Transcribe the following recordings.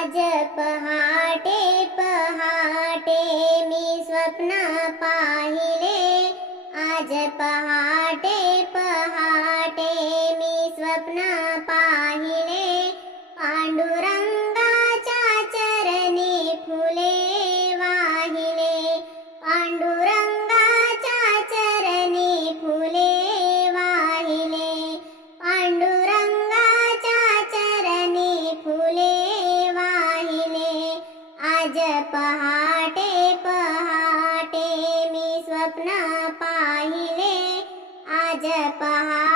आज पहाटे पहाटे मी स्वप्न पाहिले. आज पहाटे पहा पहाटे पहाटे मी स्वप्न पाहिले. आज पहा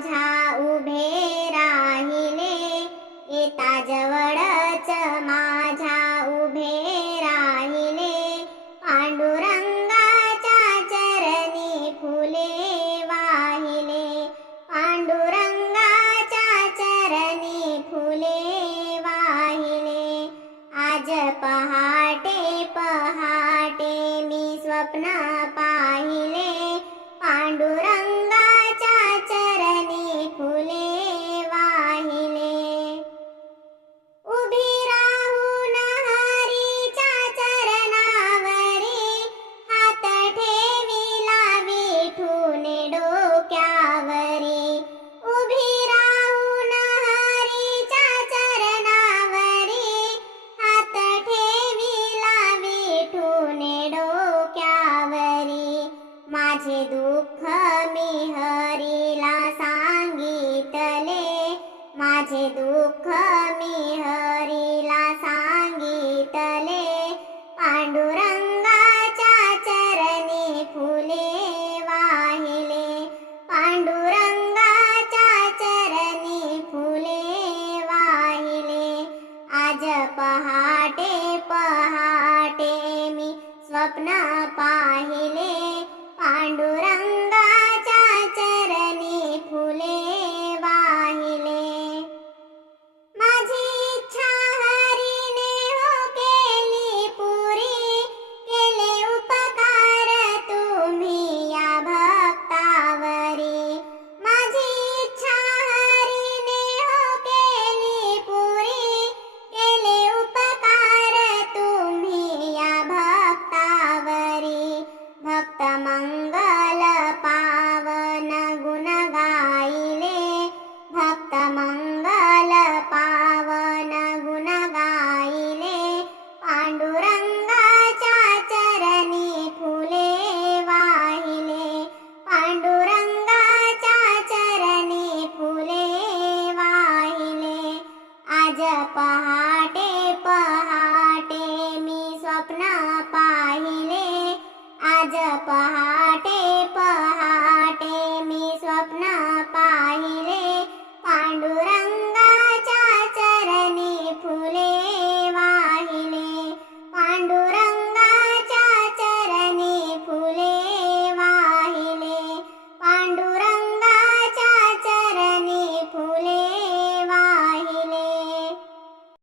माझ्या उभे राहिले येता जवळच माझ्या उभे राहिले. पांडुरंगाच्या चरणी फुले वाहिले पांडुरंगाच्या चरणी फुले वाहिले. आज पहाटे पहाटे मी स्वप्न पा माझे दुःख मी हर आज पहाटे पहाटे मी स्वप्न पाहिले. आज पहाटे पहा